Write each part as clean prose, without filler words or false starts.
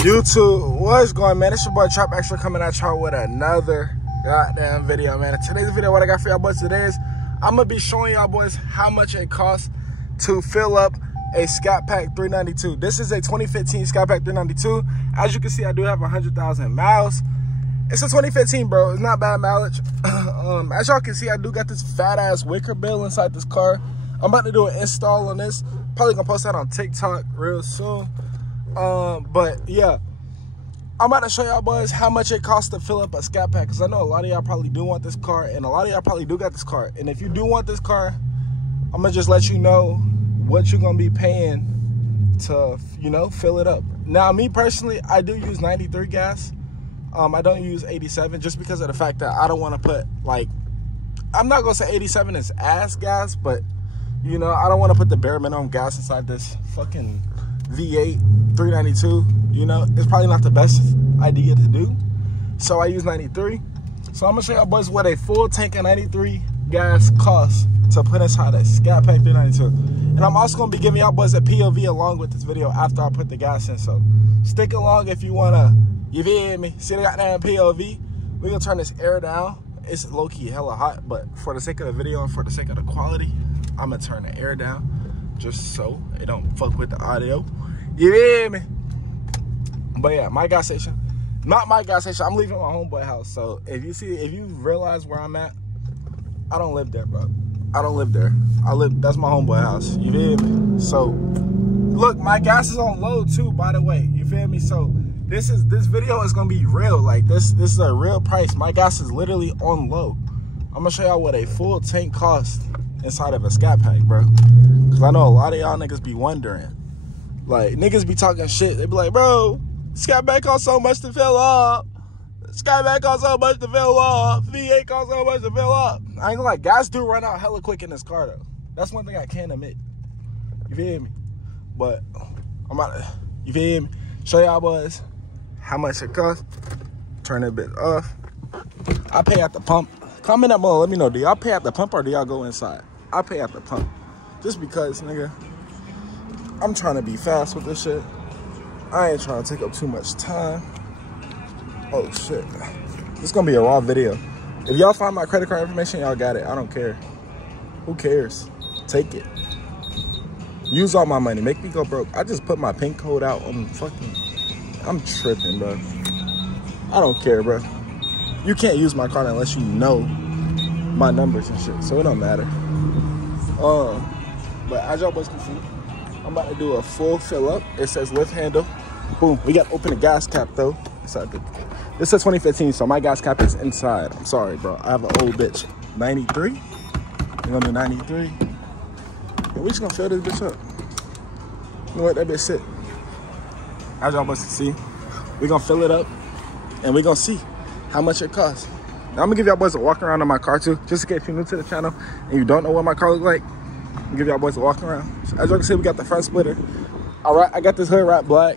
YouTube, what's going, man? It's your boy Chop Extra coming at y'all with another goddamn video, man. In today's video, what I got for y'all boys today is I'm gonna be showing y'all boys how much it costs to fill up a Scatpack 392. This is a 2015 Scatpack 392. As you can see, I do have 100,000 miles. It's a 2015, bro. It's not bad mileage. As y'all can see, I do got this fat ass wicker bill inside this car. I'm about to do an install on this. Probably gonna post that on TikTok real soon. But yeah, I'm about to show y'all boys how much it costs to fill up a Scatpack, because I know a lot of y'all probably do want this car, and a lot of y'all probably do got this car. And if you do want this car, I'm gonna just let you know what you're gonna be paying to, you know, fill it up. Now, me personally, I do use 93 gas. I don't use 87 just because of the fact that I don't want to put, like, I'm not gonna say 87 is ass gas, but you know, I don't want to put the bare minimum gas inside this fucking V8 392. You know, it's probably not the best idea to do, so I use 93. So I'm gonna show y'all boys what a full tank of 93 gas costs to put inside a Scatpack 392. And I'm also gonna be giving y'all boys a POV along with this video after I put the gas in, so stick along if you wanna, you feel me, see the goddamn POV. We're gonna turn this air down. It's low-key hella hot, but for the sake of the video and for the sake of the quality, I'm gonna turn the air down just so it don't fuck with the audio. You hear me? But yeah, my gas station. Not my gas station. I'm leaving my homeboy house. So if you realize where I'm at, I don't live there, bro. I don't live there. That's my homeboy house. You feel me? So look, my gas is on low too, by the way. You feel me? So this video is gonna be real. Like this is a real price. My gas is literally on low. I'm gonna show y'all what a full tank costs inside of a Scatpack, bro. Cause I know a lot of y'all niggas be wondering. Like, niggas be talking shit. They be like, bro, Scatpack costs so much to fill up. Scatpack costs so much to fill up. V8 costs so much to fill up. I ain't gonna lie, gas do run out hella quick in this car, though. That's one thing I can admit. You feel me? But I'm about to, you feel me? Show y'all boys how much it costs. Turn that bit off. I pay at the pump. Comment down below, let me know, do y'all pay at the pump or do y'all go inside? I pay at the pump. Just because, nigga, I'm trying to be fast with this shit. I ain't trying to take up too much time. Oh shit. This is gonna be a raw video. If y'all find my credit card information, y'all got it. I don't care. Who cares? Take it. Use all my money. Make me go broke. I just put my PIN code out on fucking... I'm tripping, bro. I don't care, bro. You can't use my card unless you know my numbers and shit, so it don't matter. But as y'all boys can see, I'm about to do a full fill up. It says lift handle. Boom. We got to open the gas cap though. This is 2015, so my gas cap is inside. I'm sorry, bro. I have an old bitch. 93. We're gonna do 93. And we just gonna fill this bitch up. You know what? That bitch sit. As y'all boys can see, we're gonna fill it up and we're gonna see how much it costs. Now, I'm gonna give y'all boys a walk around on my car too, just in case you're new to the channel and you don't know what my car looks like. I'm gonna give y'all boys a walk around. So as y'all can see, we got the front splitter. All right, I got this hood wrapped black.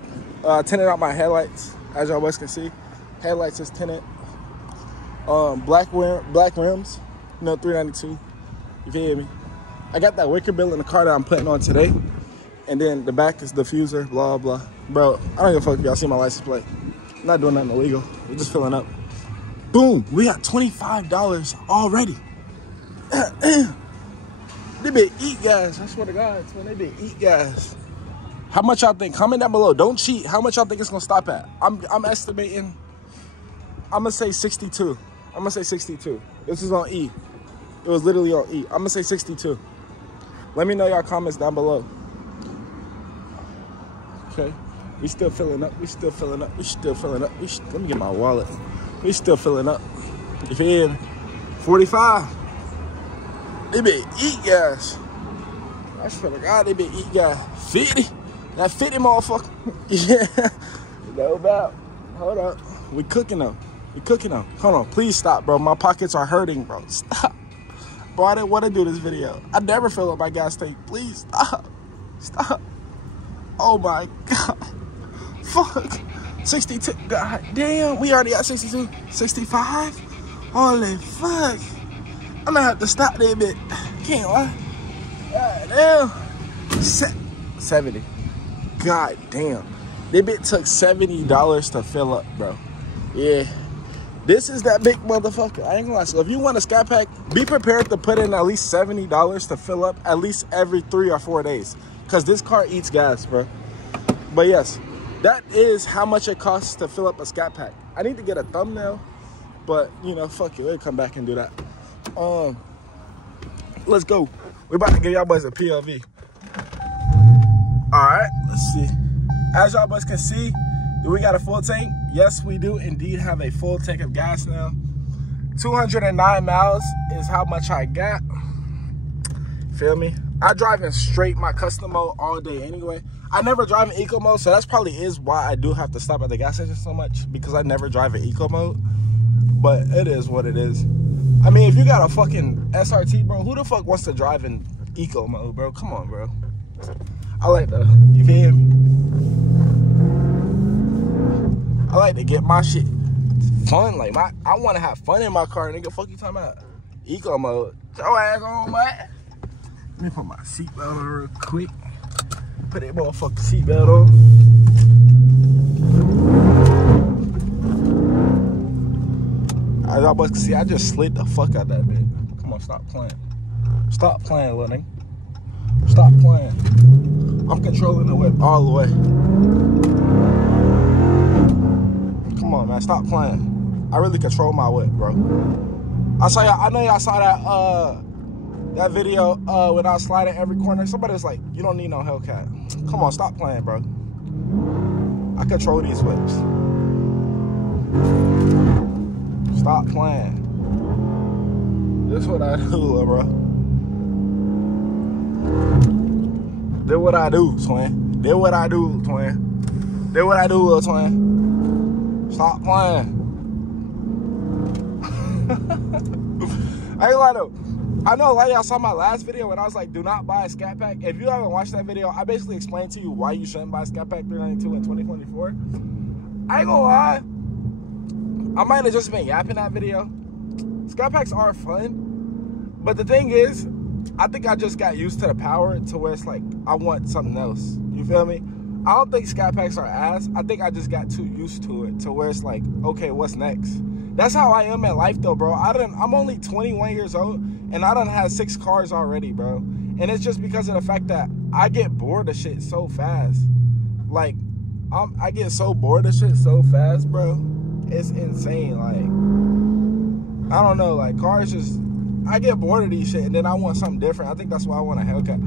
Tinted out my headlights. As y'all boys can see, headlights is tinted. Black rims. You know, 392. You feel me? I got that wicker bill in the car that I'm putting on today, and then the back is diffuser. Blah blah. Bro, I don't give a fuck if y'all see my license plate. I'm not doing nothing illegal. We're just filling up. Boom, we got $25 already. They been eat gas. I swear to God, when they been eat gas. How much y'all think? Comment down below. Don't cheat. How much y'all think it's gonna stop at? I'm estimating. I'm gonna say 62. I'm gonna say 62. This is on E. It was literally on E. I'm gonna say 62. Let me know y'all comments down below. Okay. We still filling up. We still filling up. We still filling up. Let me get my wallet. We still filling up. You feel me? 45. They been eat gas. I swear to God, they been eat gas. 50. That 50 motherfucker. Yeah. No doubt. Hold up. We cooking though. We cooking though. Hold on. Please stop, bro. My pockets are hurting, bro. Stop. Bro, I didn't want to do this video. I never fill up my gas tank. Please stop. Stop. Oh my God. Fuck. 62. God damn. We already at 62. 65. Holy fuck. I'm gonna have to stop that bit. Can't lie. God damn. 70. God damn. They bit took $70 to fill up, bro. Yeah. This is that big motherfucker. I ain't gonna lie. So if you want a Scatpack, be prepared to put in at least $70 to fill up at least every 3 or 4 days. Because this car eats gas, bro. But yes, that is how much it costs to fill up a Scatpack. I need to get a thumbnail, but you know, fuck it. We'll come back and do that. Let's go. We're about to give y'all boys a POV. Alright, let's see. As y'all boys can see, do we got a full tank? Yes, we do indeed have a full tank of gas now. 209 miles is how much I got. Feel me? I drive in straight my custom mode all day anyway. I never drive in eco mode, so that's probably is why I do have to stop at the gas station so much, because I never drive in eco mode. But it is what it is. I mean, if you got a fucking SRT, bro, who the fuck wants to drive in eco mode, bro? Come on, bro. I like the, you feel me? I like to get my shit fun. Like, I want to have fun in my car, nigga. Fuck you talking about? Eco mode. Your ass on, man. Let me put my seatbelt on real quick. Put that motherfucking seatbelt on. As y'all boys can see, I just slid the fuck out that bit. Come on, stop playing. Stop playing, little nigga. Stop playing. I'm controlling the whip all the way. Come on, man, stop playing. I really control my whip, bro. I know y'all saw that video when I was sliding every corner. Somebody was like, you don't need no Hellcat. Come on, stop playing, bro. I control these whips. Stop playing. This is what I do, bro. This what I do, twin. This what I do, twin. This what I do, little twin. Stop playing. I ain't gonna lie though. I know a lot of y'all saw my last video when I was like, do not buy a Scatpack. If you haven't watched that video, I basically explained to you why you shouldn't buy a Scatpack 392 in 2024. I ain't gonna lie. I might have just been yapping that video. Scatpacks are fun. But the thing is, I think I just got used to the power to where it's like, I want something else. You feel me? I don't think Scatpacks are ass. I think I just got too used to it to where it's like, okay, what's next? That's how I am in life though, bro. I'm only 21 years old and I done had 6 cars already, bro. And it's just because of the fact that I get bored of shit so fast. Like, I get so bored of shit so fast, bro. It's insane. Like, I don't know, like cars just, I get bored of these shit and then I want something different. I think that's why I want a Hellcat.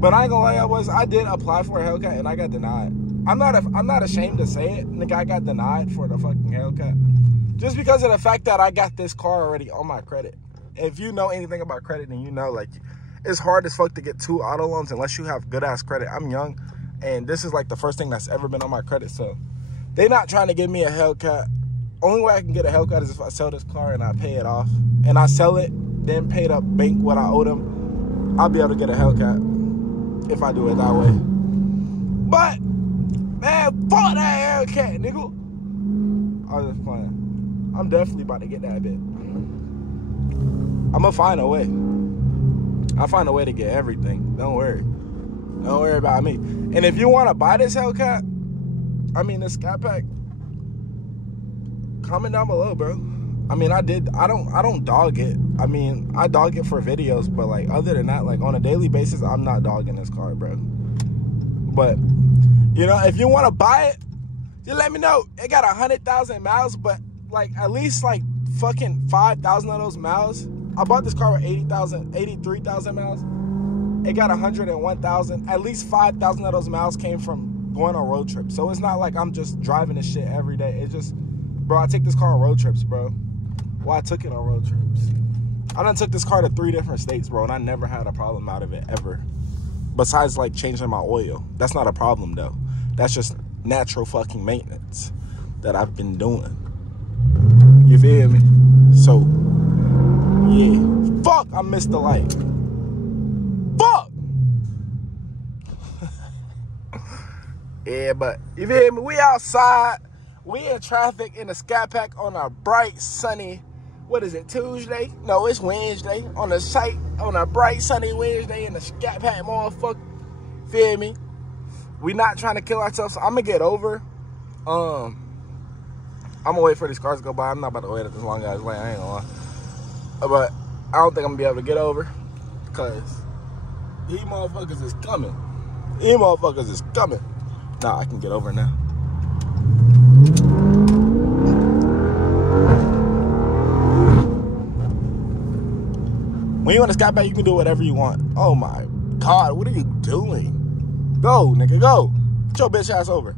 But I ain't gonna lie, I did apply for a Hellcat and I got denied. I'm not ashamed to say it. Nigga, I got denied for the fucking Hellcat. Just because of the fact that I got this car already on my credit. If you know anything about credit, then you know, like, it's hard as fuck to get 2 auto loans unless you have good ass credit. I'm young and this is like the first thing that's ever been on my credit. So they not trying to give me a Hellcat. Only way I can get a Hellcat is if I sell this car and I pay it off. And I sell it, then pay the bank what I owe them. I'll be able to get a Hellcat if I do it that way. But, man, fuck that Hellcat, nigga. I was just playing. I'm definitely about to get that bit. I'm gonna find a way. I'll find a way to get everything. Don't worry. Don't worry about me. And if you want to buy this Hellcat, I mean, this Scatpack, comment down below, bro. I mean, I don't dog it. I mean, I dog it for videos, but like other than that, like on a daily basis, I'm not dogging this car, bro. But you know, if you want to buy it, just let me know. It got 100,000 miles, but like at least like fucking 5,000 of those miles. I bought this car with 83,000 miles. It got 101,000. At least 5,000 of those miles came from going on road trips. So it's not like I'm just driving this shit every day. It's just, bro, I take this car on road trips, bro. Well, I took it on road trips. I done took this car to 3 different states, bro, and I never had a problem out of it, ever. Besides, like, changing my oil. That's not a problem, though. That's just natural fucking maintenance that I've been doing. You feel me? So, yeah. Fuck, I missed the light. Fuck! Yeah, but, you feel me? We outside. We in traffic in the Scatpack on a bright, sunny, what is it, Tuesday? No, it's Wednesday. On a bright, sunny Wednesday in the Scatpack, motherfucker. Feel me? We not trying to kill ourselves. So I'm going to get over I'm gonna wait for these cars to go by. I'm not about to wait at this long ass lane. I ain't gonna lie. But I don't think I'm gonna be able to get over because these motherfuckers is coming. These motherfuckers is coming. Nah, I can get over now. When you on a Scatpack, you can do whatever you want. Oh my God, what are you doing? Go, nigga, go. Get your bitch ass over.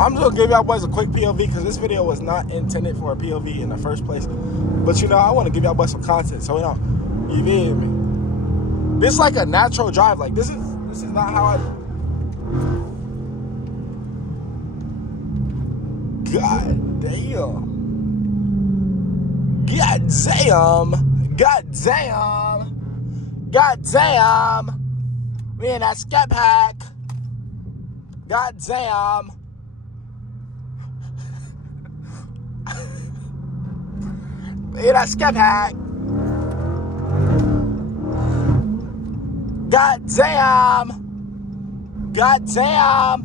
I'm just gonna give y'all boys a quick POV because this video was not intended for a POV in the first place. But you know, I want to give y'all boys some content, so you know, you feel me? This is like a natural drive. Like this is not how I. God damn. God damn. God damn. God damn. We in that Scatpack. God damn. We in that Scatpack. God damn. God damn.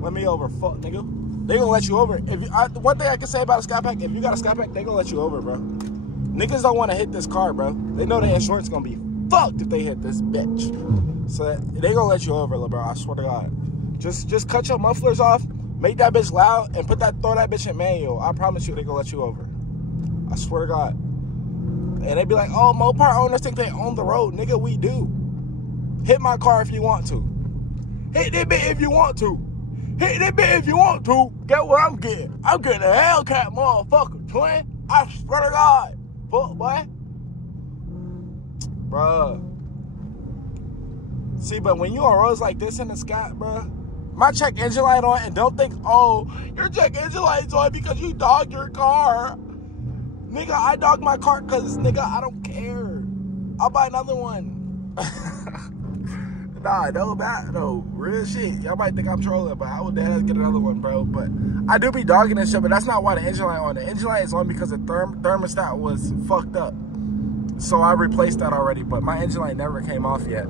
Let me over, fuck, nigga. They gonna let you over. If you, one thing I can say about a Scatpack, if you got a Scatpack, they gonna let you over, bro. Niggas don't want to hit this car, bro. They know their insurance gonna be fucked if they hit this bitch. So they gonna let you over, bro. I swear to God. Just cut your mufflers off, make that bitch loud, and throw that bitch in manual. I promise you, they gonna let you over. I swear to God. And they be like, oh, Mopar owners think they own the road. Nigga, we do. Hit my car if you want to. Hit that bitch if you want to. Hit that bitch if you want to. Get what I'm getting. I'm getting a Hellcat, motherfucker, twin. I swear to God. Fuck, boy. Bruh. See, but when you on roads like this in the Scat, bruh, my check engine light on, and don't think, oh, your check engine light's on because you dogged your car. Nigga, I dog my car because, nigga, I don't care. I'll buy another one. Nah, no bad, no. Real shit. Y'all might think I'm trolling, but I would dead get another one, bro. But I do be dogging and shit, but that's not why the engine light on. The engine light is on because the thermostat was fucked up. So I replaced that already, but my engine light never came off yet.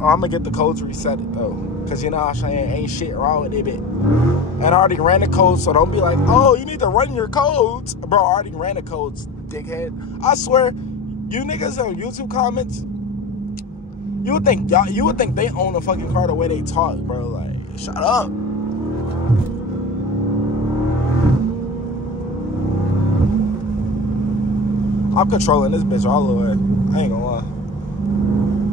Oh, I'm gonna get the codes reset it though. Cause you know what I'm saying, ain't shit wrong with it, bit. And I already ran the codes, so don't be like, oh, you need to run your codes. Bro, I already ran the codes, dickhead. I swear, you niggas on YouTube comments, you would think they own a fucking car the way they talk, bro. Like, shut up. I'm controlling this bitch all the way. I ain't gonna lie.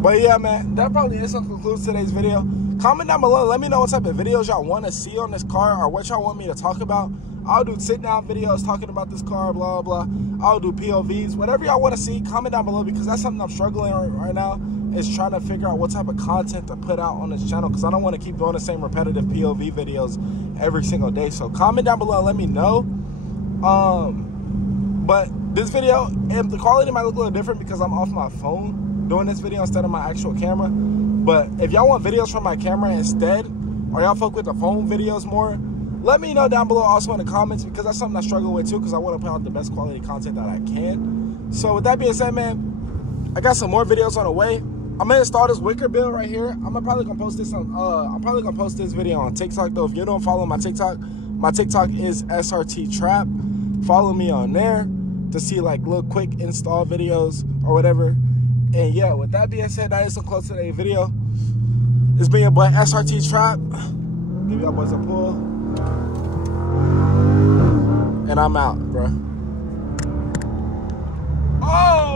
But yeah, man, that probably is what concludes today's video. Comment down below. Let me know what type of videos y'all want to see on this car or what y'all want me to talk about. I'll do sit-down videos talking about this car, blah, blah. I'll do POVs. Whatever y'all want to see, comment down below because that's something I'm struggling right now is trying to figure out what type of content to put out on this channel because I don't want to keep doing the same repetitive POV videos every single day. So comment down below and let me know. But this video, the quality might look a little different because I'm off my phone doing this video instead of my actual camera. But if y'all want videos from my camera instead, or y'all fuck with the phone videos more, let me know down below also in the comments because that's something I struggle with too because I want to put out the best quality content that I can. So with that being said, man, I got some more videos on the way. I'm gonna install this wicker bill right here. I'm probably gonna post this on I'm probably gonna post this video on TikTok though. If you don't follow my TikTok is SRT Trap. Follow me on there to see like little quick install videos or whatever. And yeah, with that being said, that is so close to today's video. It's been your boy SRT Trap. Give y'all boys a pull. And I'm out, bro. Oh!